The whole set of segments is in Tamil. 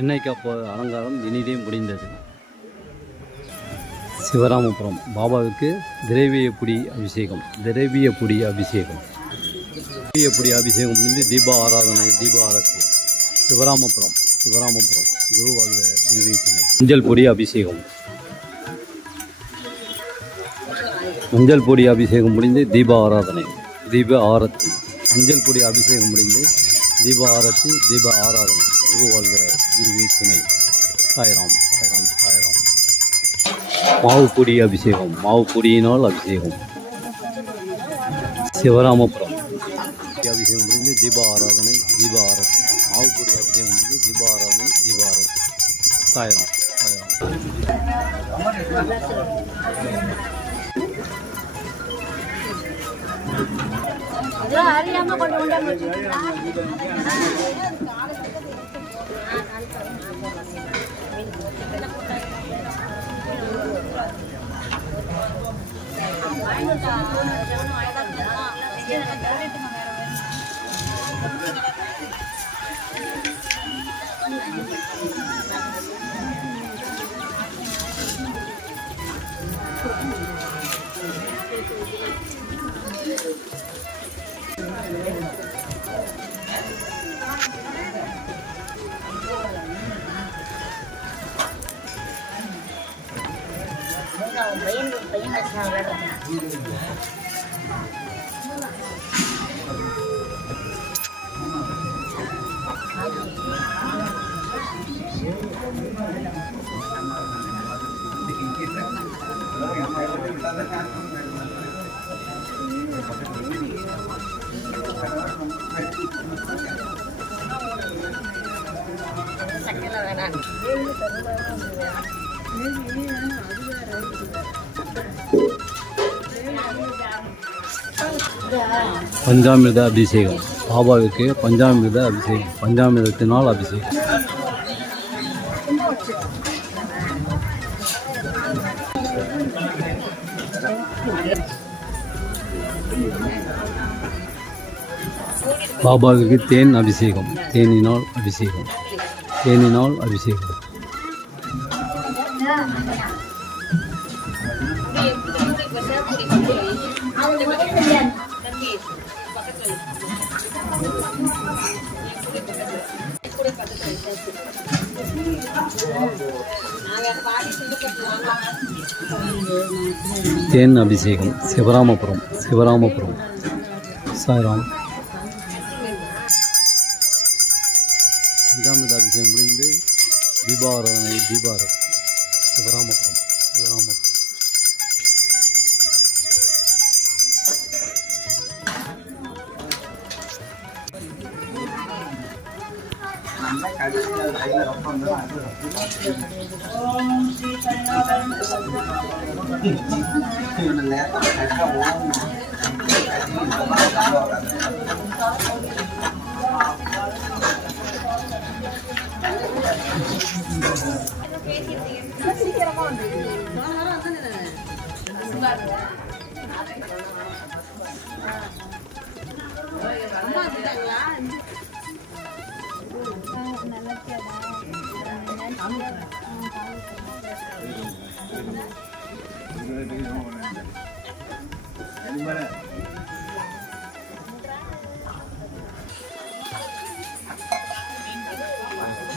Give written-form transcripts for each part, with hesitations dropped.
எண்ணெய் காப்பு அலங்காரம் இனிதே முடிந்தது. சிவராமபுரம் பாபாவுக்கு திரவியப்பொடி அபிஷேகம் முடிந்து தீப ஆராதனை, தீப ஆரத்தி. சிவராமபுரம் குருவாழ்க குருவே துணை. மஞ்சள் பொடி அபிஷேகம் முடிந்து தீப ஆராதனை, தீப ஆரத்தி. மஞ்சள் பொடி அபிஷேகம் முடிந்து தீப ஆரத்தி, தீப ஆராதனை. குருவாழ்க குருவே துணை. சாய்ராம். மாவு பொடியினால் அபிஷேகம். சிவராமபுரம் அபிஷேகம் முடிந்து தீப ஆராதனை, தீப ஆரத்தி. மாவு பொடி அபிஷேகம் முடிந்து தீப ஆராதனை, தீப ஆரத்தி. சாய்ராம். பஞ்சாமிர்த அபிஷேகம் பாபாவுக்கு பஞ்சாமிர்தத்தினால் அபிஷேகம். பாபாவுக்கு தேன் அபிஷேகம், தேனினால் அபிஷேகம். தேன் அபிஷேகம். சிவராமபுரம் சாய்ராம். பஞ்சாமிர்த அபிஷேகம் முடிந்து தீபாராதனை, தீபாரதி. சிவராமபுரம்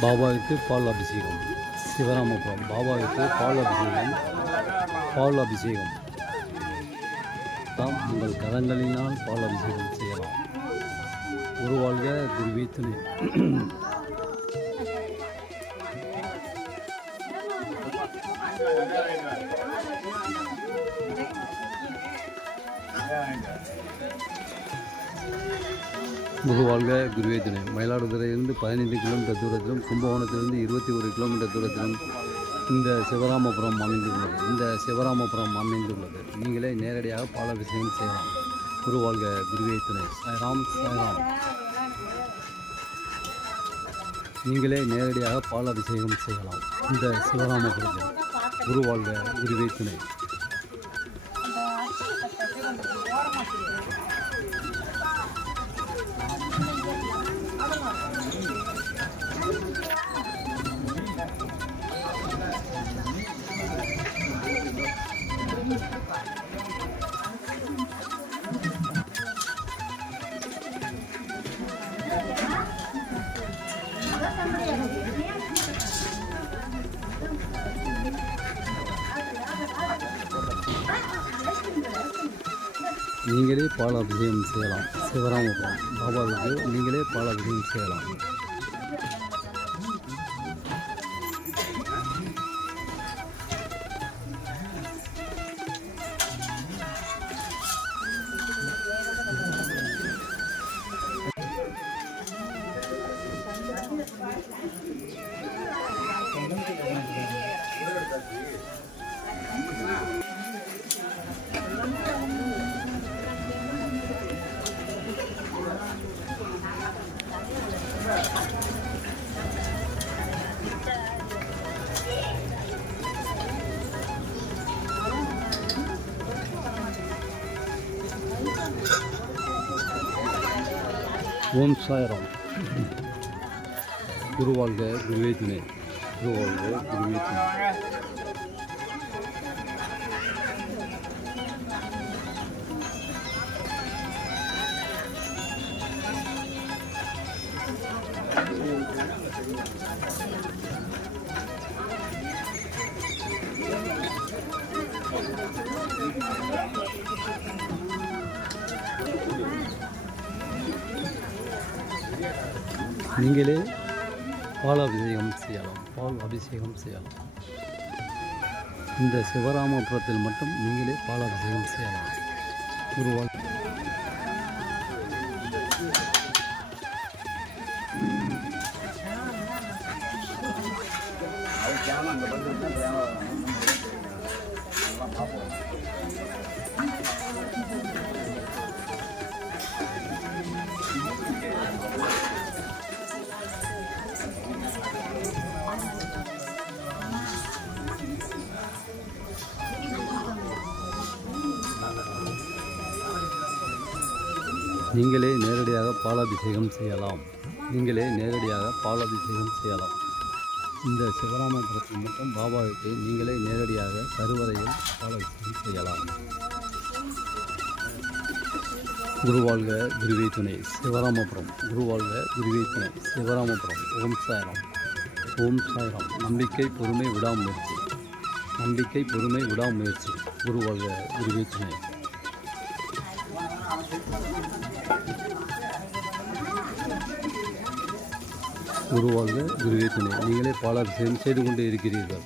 பாபாவுக்கு பால் அபிஷேகம். சிவராமபுரம் பாபாவுக்கு பால் அபிஷேகம் தாம் உங்கள் கரங்களினால் பால் அபிஷேகம் செய்யலாம். குருவாழ்க குருவே துணை. குருவாழ்க குருவே துணை. மயிலாடுதுறையிலிருந்து 15 கிலோமீட்டர் தூரத்திலும், கும்பகோணத்திலிருந்து 21 கிலோமீட்டர் தூரத்திலும் இந்த சிவராமபுரம் அமைந்துள்ளது. நீங்களே நேரடியாக பாலாபிஷேகம் செய்யலாம். குருவாழ்க குருவே துணை. சாய்ராம். நீங்களே நேரடியாக பாலாபிஷேகம் செய்யலாம் இந்த சிவராமபுரத்தில். குருவாழ்க குருவே துணை. நீங்களே பால் அபிஷேகம் செய்யலாம். சிவராமபுரம் பாபாவுக்கு நீங்களே பால் அபிஷேகம் செய்யலாம். ஓம் சாய்ராம். குருவாழ்க குருவே துணை. குருவாழ்க குருவே துணை. நீங்களே பால் அபிஷேகம் செய்யலாம். பால் அபிஷேகம் செய்யலாம். இந்த சிவராமபுரத்தில் மட்டும் நீங்களே பால் அபிஷேகம் செய்யலாம். குருவால் நீங்களே நேரடியாக பாலாபிஷேகம் செய்யலாம். நீங்களே நேரடியாக பாலாபிஷேகம் செய்யலாம். இந்த சிவராமபுரத்தில் மட்டும் பாபாவுக்கு நீங்களே நேரடியாக கருவறையில் பாலாபிஷேகம் செய்யலாம். குருவாழ்க குருவே துணை. சிவராமபுரம். குருவாழ்க குருவே துணை. சிவராமபுரம். ஓம் சாய்ராம். ஓம் சாய்ராம். நம்பிக்கை பொறுமை விடாமுயற்சி. நம்பிக்கை பொறுமை விடாமுயற்சி. குருவாழ்க குருவே துணை. குருவாழ்க குருவே துணை. நீங்களே பாலாபிஷேகம் செய்து கொண்டு இருக்கிறீர்கள்.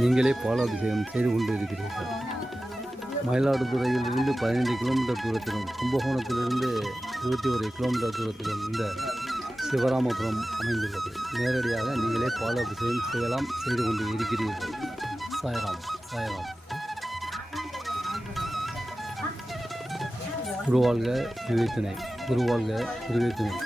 நீங்களே பாலாபிஷேகம் செய்து கொண்டு இருக்கிறீர்கள். மயிலாடுதுறையிலிருந்து 15 கிலோமீட்டர் தூரத்திலும், கும்பகோணத்திலிருந்து 21 கிலோமீட்டர் தூரத்திலும் இந்த சிவராமபுரம் அமைந்துள்ளது. நேரடியாக நீங்களே பாலாபிஷேகம் செய்யலாம், செய்து கொண்டு இருக்கிறீர்கள். சாய்ராம். சாய்ராம். குருவாழ்க குருவே துணை. குருவாழ்க குருவே துணை.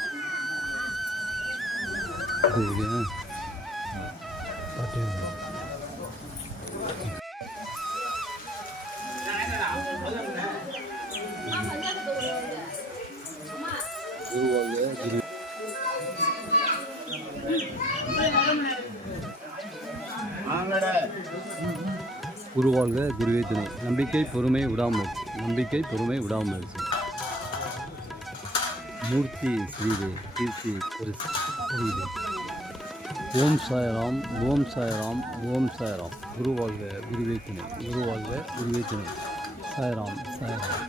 குருவாழ்க குருவே துணை. நம்பிக்கை பொறுமை விடாமுயற்சி. நம்பிக்கை பொறுமை விடாமுயற்சி. மூர்த்தி ஸ்ரீதே கீர்த்தி பெரிதே. ஓம் சாய்ராம். ஓம் சாய்ராம். ஓம் சாய்ராம். குருவாழ்க குருவே துணை. குருவாழ்க குருவே துணை. சாய்ராம். சாய்ராம்.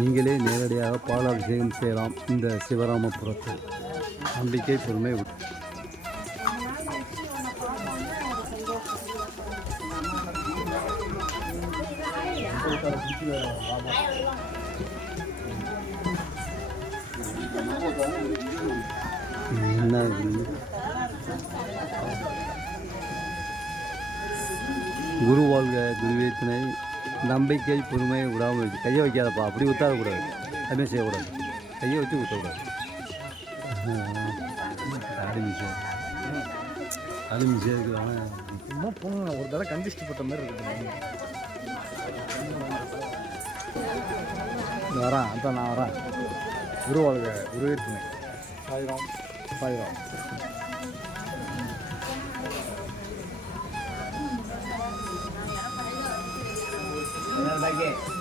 நீங்களே நேரடியாக பாலாபிஷேகம் செய்யலாம். இந்த சிவராமபுரத்தில் நம்பிக்கை பொறுமை என்ன குருவாழ்க குருவே துணை. நம்பிக்கை பொறுமை விடாமல் கையை வைக்காதப்பா. அப்படி ஊற்றாதக்கூடாது. அதுமாதிரி செய்யக்கூடாது. கையை வச்சு ஊற்றக்கூடாது. அலுமிஷம் இருக்குதானே போகணும். ஒரு தடவை கண்டிஷ்டப்பட்ட மாதிரி இருக்குது. வரேன். அதான் நான் வரேன். குருவாழ்க குருவே துணை. சாய்ராம். சாய்ராம்.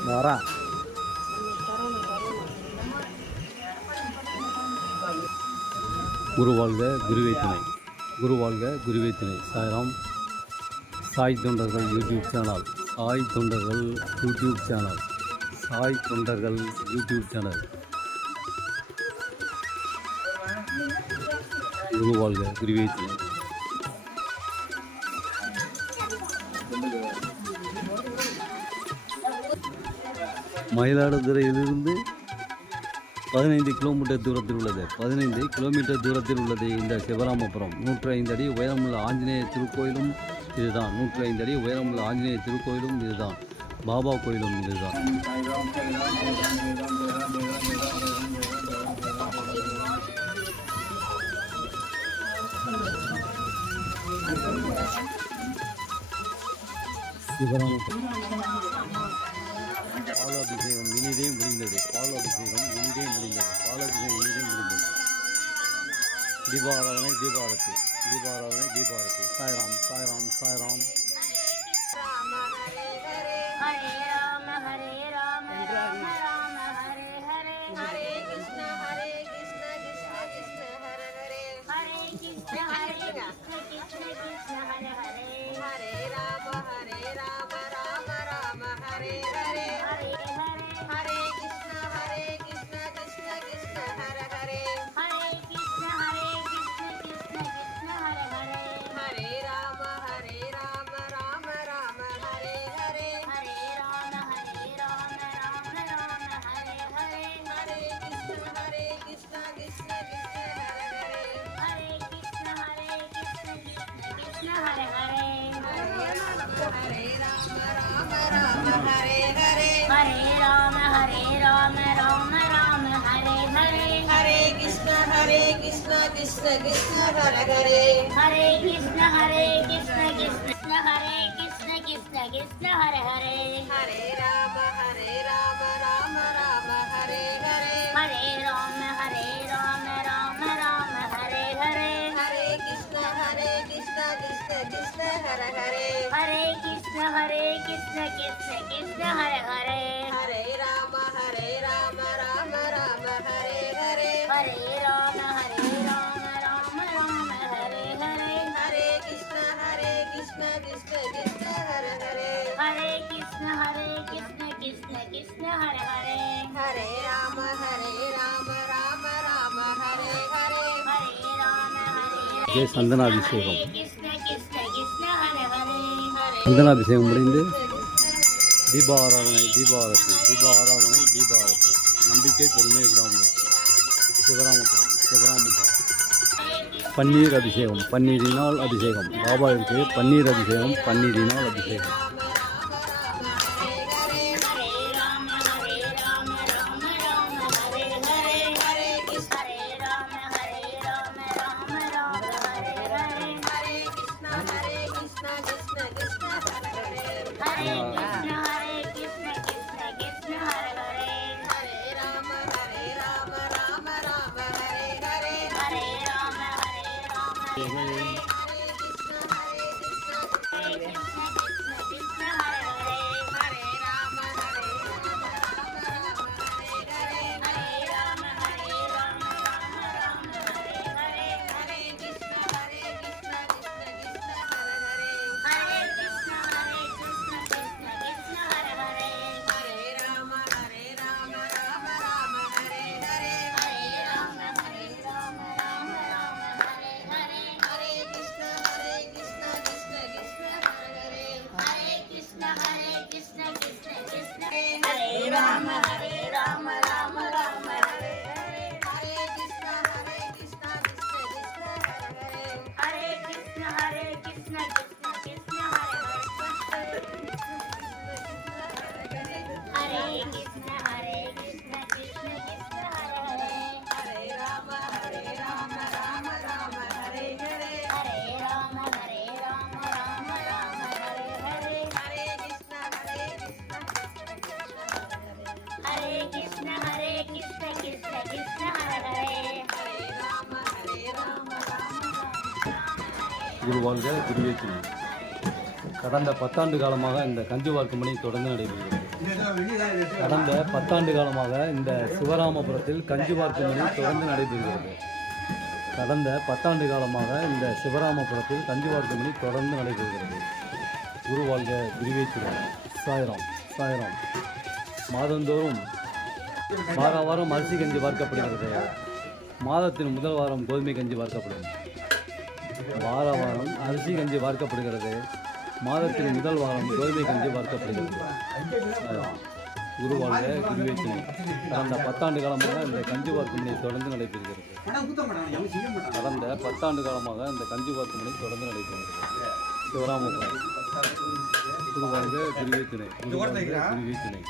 வரேன். குருவாழ்க குருவே துணை. குரு வாழ்க குருவே துணை. சாய்ராம். சாய் தொண்டர்கள் யூடியூப் சேனல். சாய் தொண்டர்கள் யூடியூப் சேனல். சாய் தொண்டர்கள் யூடியூப் சேனல். குரு வாழ்க குருவே துணை. மயிலாடுதுறையிலிருந்து 15 கிலோமீட்டர் தூரத்தில் உள்ளது. 15 கிலோமீட்டர் தூரத்தில் உள்ளது இந்த சிவராமபுரம். 105 அடி உயரமுள்ள ஆஞ்சநேய திருக்கோயிலும் இதுதான். 105 அடி உயரமுள்ள ஆஞ்சநேய திருக்கோயிலும் இதுதான். பாபா கோயிலும் இதுதான். சிவராமபுரம். பாலாபிஷேகம் இனிதே முடிந்தது. பாலாபிஷேகம் இனிதே முடிந்தது. பாலாபிஷேகம் இனிதே முடிந்தது. தீபாராதனை தீபாரதி. தீபாராதனை தீபாரதி. சாய்ராம் சாய்ராம் சாய்ராம். हरे राम राम राम हरे हरे हरे कृष्ण कृष्ण कृष्ण हरे हरे हरे कृष्ण कृष्ण कृष्ण हरे हरे हरे राम राम राम हरे हरे हरे हरे हरे कृष्ण कृष्ण कृष्ण हरे हरे हरे कृष्ण कृष्ण कृष्ण हरे हरे हरे राम राम राम हरे हरे हरे राम राम राम हरे हरे हरे कृष्ण कृष्ण कृष्ण हरे हरे हरे कृष्ण कृष्ण हरे हरे हरे राम राम हरे हरे हरे राम राम हरे हरे हरे कृष्ण कृष्ण कृष्ण हरे हरे हरे कृष्ण कृष्ण हरे कृष्ण कृष्ण हरे हरे हरे राम राम हरे हरे हरे राम राम हरे हरे हरे कृष्ण कृष्ण कृष्ण हरे हरे हरे कृष्ण कृष्ण हरे हरे हरे राम राम हरे हरे हरे राम राम हरे हरे हरे कृष्ण कृष्ण कृष्ण हरे हरे हरे कृष्ण कृष्ण हरे हरे हरे राम राम हरे हरे हरे राम ஜெய சந்தனாபிஷேகம். कृष्ण कृष्ण हरे हरे हरे சந்தனாபிஷேகம் முடிந்து தீபாராதனை தீபாரதி. தீபாராதனை தீபாரதி. நம்பிக்கை பெருமை விடாமுயற்சி. சிவராமபுரம். சிவராமபுரம். பன்னீர் அபிஷேகம். பன்னீரினால் அபிஷேகம். பாபாவிற்கு பன்னீர் அபிஷேகம். பன்னீரினால் அபிஷேகம். राम राम राम हरे हरे हरे कृष्ण कृष्ण कृष्ण हरे हरे हरे कृष्ण कृष्ण कृष्ण हरे हरे हरे कृष्ण कृष्ण कृष्ण हरे हरे हरे राम राम हरे हरे हरे राम राम हरे हरे हरे कृष्ण हरे कृष्ण कृष्ण कृष्ण हरे हरे हरे राम குரு வாழ்க குருவே துணை. கடந்த 10 ஆண்டு காலமாக இந்த கஞ்சி வார்க்கும் பணி தொடர்ந்து நடைபெறுகிறது. கடந்த 10 ஆண்டு காலமாக இந்த சிவராமபுரத்தில் கஞ்சி வார்க்கும் பணி தொடர்ந்து நடைபெறுகிறது. கடந்த 10 ஆண்டு காலமாக இந்த சிவராமபுரத்தில் கஞ்சி வார்க்கும் பணி தொடர்ந்து நடைபெறுகிறது. குரு வாழ்க, குருவேத்துடன். சாய்ராம் சாய்ராம். மாதந்தோறும் வாரம் அரிசி கஞ்சி வார்க்கப்படுகிறது. மாதத்தின் முதல் வாரம் கோதுமை கஞ்சி வார்க்கப்படும். வாரம் அரிசி கஞ்சி வார்க்கப்படுகிறது. மாதத்தின் முதல் வாரம் கோதுமை கஞ்சி வார்க்கப்படுகிறது. குரு வாழ்க, குருவே துணை. கடந்த 10 ஆண்டு காலமாக இந்த கஞ்சி வார்க்கும் பணி தொடர்ந்து நடைபெறுகிறது. கடந்த 10 ஆண்டு காலமாக இந்த கஞ்சி வார்க்கும் பணி தொடர்ந்து நடைபெறுகிறது. சிவராமபுரம். குரு வாழ்க, குருவே துணை. குரு வாழ்க, குருவே துணை.